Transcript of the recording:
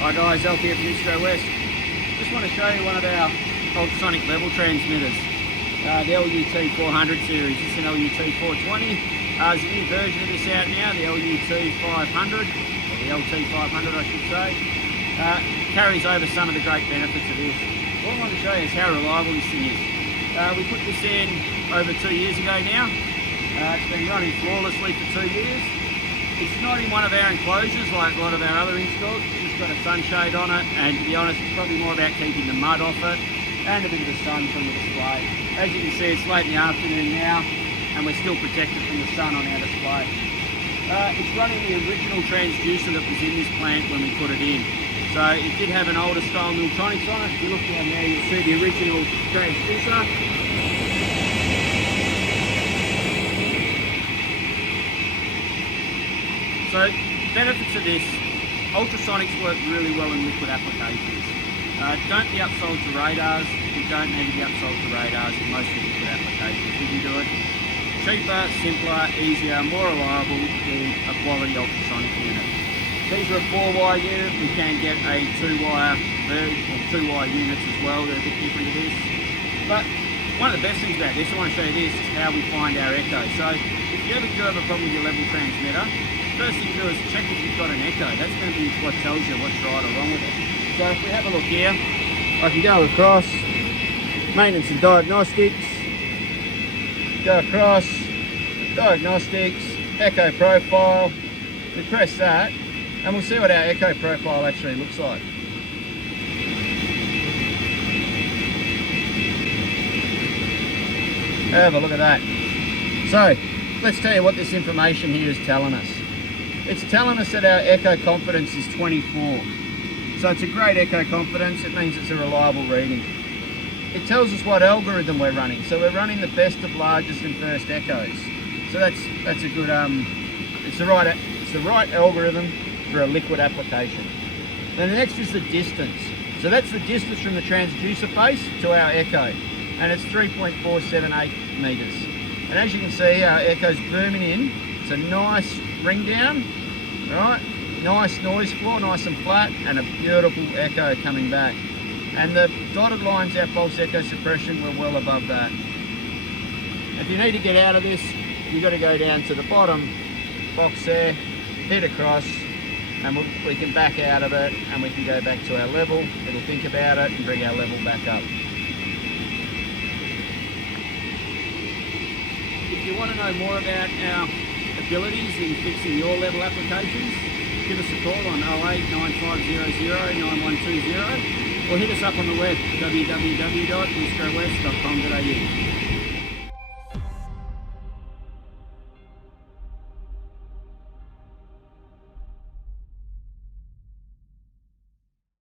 Hi guys, Elf here from Instrowest. Just want to show you one of our ultrasonic level transmitters, the LUT 400 series. This is an LUT 420. There's a new version of this out now, the LUT 500, or the LT 500 I should say. Carries over some of the great benefits of this. What I want to show you is how reliable this thing is. We put this in over 2 years ago now. It's been running flawlessly for 2 years. It's not in one of our enclosures like a lot of our other installs. It's just got a sunshade on it, and to be honest, it's probably more about keeping the mud off it and a bit of the sun from the display. As you can see, it's late in the afternoon now, and we're still protected from the sun on our display. It's running the original transducer that was in this plant when we put it in. So it did have an older style Ultrasonic on it. If you look down there, you'll see the original transducer. So, benefits of this, ultrasonics work really well in liquid applications. Don't be upsold to radars. You don't need to be upsold to radars in most of the liquid applications. You can do it cheaper, simpler, easier, more reliable than a quality ultrasonic unit. These are a 4-wire unit. We can get a 2-wire version, or 2-wire units as well. They're a bit different to this. But one of the best things about this, I want to show you this, is how we find our echo. So if you ever do have a problem with your level transmitter, first thing you do is check if you've got an echo. That's going to be what tells you what's right or wrong with it. So if we have a look here, I can go across, maintenance and diagnostics, go across, diagnostics, echo profile. We press that, and we'll see what our echo profile actually looks like. Have a look at that. So, let's tell you what this information here is telling us. It's telling us that our echo confidence is 24. So it's a great echo confidence. It means it's a reliable reading. It tells us what algorithm we're running. So we're running the best of largest and first echoes. So that's a good it's the right algorithm for a liquid application. Then the next is the distance. So that's the distance from the transducer face to our echo, and it's 3.478 meters. And as you can see, our echo's booming in. It's a nice ring down, right? Nice noise floor, nice and flat, and a beautiful echo coming back. And the dotted lines, our false echo suppression, we're well above that. If you need to get out of this, you've got to go down to the bottom box there, hit across, and we can back out of it, and we can go back to our level. It'll think about it and bring our level back up. If you want to know more about our abilities in fixing your level applications, give us a call on 08 9500 9120 or hit us up on the web www.instrowest.com.au.